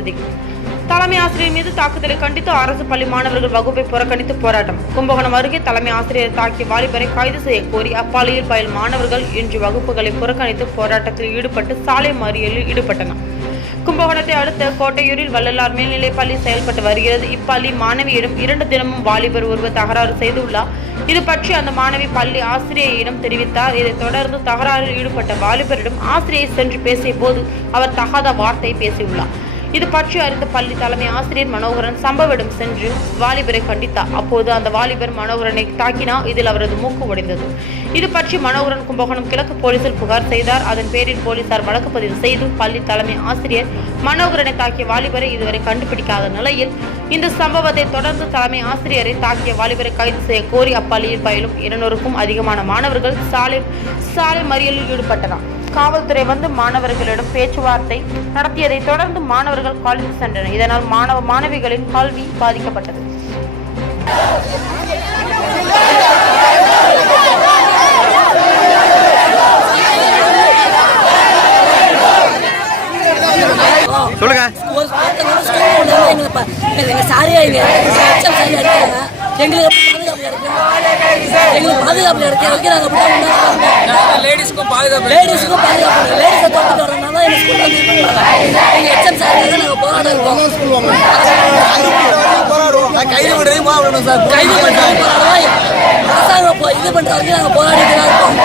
செய்திகள் தலைமை ஆசிரியர் மீது தாக்குதலை கண்டித்து அரசு பள்ளி மாணவர்கள் வகுப்பை புறக்கணித்து போராட்டம். கும்பகோணம் அருகே தலைமை ஆசிரியர் தாக்கிய வாலிபரை கைது செய்ய கோரி அப்பள்ளியில் பயில் மாணவர்கள் இன்று வகுப்புகளை புறக்கணித்து போராட்டத்தில் ஈடுபட்டு சாலை மறியலில் ஈடுபட்டனர். கும்பகோணத்தை அடுத்த கோட்டையூரில் வள்ளலார் மேல்நிலைப் பள்ளி செயல்பட்டு வருகிறது. இப்பள்ளி மாணவியிடம் இரண்டு தினமும் வாலிபர் ஒருவர் தகராறு செய்துள்ளார். இது பற்றி அந்த மாணவி பள்ளி ஆசிரியரிடம் தெரிவித்தார். இதைத் தொடர்ந்து தகராறில் ஈடுபட்ட வாலிபரிடம் ஆசிரியை சென்று பேசிய போது அவர் தகாத வார்த்தை பேசியுள்ளார். இது பற்றி அறிந்த பள்ளி தலைமை ஆசிரியர் மனோகரன் சம்பவ இடம் சென்று வாலிபரை கண்டித்தார். அப்போது அந்த வாலிபர் மனோகரனை தாக்கினார். இதில் அவரது மூக்கு உடைந்தது. இது பற்றி மனோகரன் கும்பகோணம் கிழக்கு போலீசில் புகார் செய்தார். அதன் பேரில் போலீசார் வழக்கு பதிவு செய்து பள்ளி தலைமை ஆசிரியர் மனோகரனை தாக்கிய வாலிபரை இதுவரை கண்டுபிடிக்காத நிலையில் இந்த சம்பவத்தை தொடர்ந்து தலைமை ஆசிரியரை தாக்கிய வாலிபரை கைது செய்ய கோரி அப்பள்ளியில் பயிலும் இருநூறுக்கும் அதிகமான மாணவர்கள் சாலை சாலை மறியலில் ஈடுபட்டனர். காவல்துறை வந்து மாணவர்களிடம் பேச்சுவார்த்தை நடத்தியதை தொடர்ந்து மாணவர்கள் காலேஜ் சென்றனர். இதனால் மாணவ மாணவிகளின் கல்வி பாதிக்கப்பட்டது. சொல்லுங்க. எங்க சாரியா எங்களுக்கு பாதுகாப்பு இருக்கு வரைக்கும் நாங்கள் அப்படி லேடிஸ்க்கும் பாதுகாப்பு லேடிஸுக்கும் பாதுகாப்பு இல்லை லேடிஸை தொட்டுட்டு வரனால எங்கள் ஸ்கூலில் வந்து எங்கள் எச்சம் சாரியாக தான் நாங்கள் போராட்டம் இருக்கோம். கைது விடுறதையும் போகணும் சார். கைது பண்ணுறாங்க போராடுவோம் அரசாங்கம் இது பண்ணுற வரைக்கும் நாங்கள் போராடிட்டு தான் இருக்கோம்.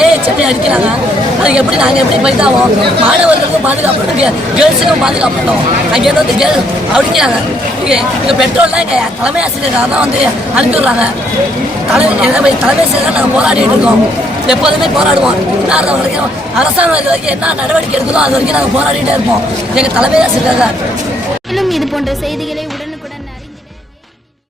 ஏஹெச்எப்பி அடிக்கிறாங்க. அதுக்கு எப்படி நாங்கள் எப்படி போய் தாவோம் மாணவர்களுக்கும் பாதுகாப்பு இருக்கு கேர்ள்ஸுக்கும் பாதுகாப்பு பண்ணோம் அங்கேருந்து வந்து கேர்ள் அடிக்கிறாங்க. இங்கே இங்கே பெட்ரோல்லாம் எங்கள் தலைமை ஆசிரியர்கள் தான் வந்து அனுப்பிடுறாங்க தலை தலைமை ஆசிரியர் நாங்கள் போராடிட்டு இருக்கோம். எப்போதுமே போராடுவோம். என்ன வரைக்கும் அரசாங்கம் இது வரைக்கும் என்ன நடவடிக்கை எடுக்குதோ அது வரைக்கும் நாங்கள் போராடிட்டே இருப்போம். எங்கள் தலைமை ஆசிரியர் தான் இது போன்ற செய்திகளை உடனே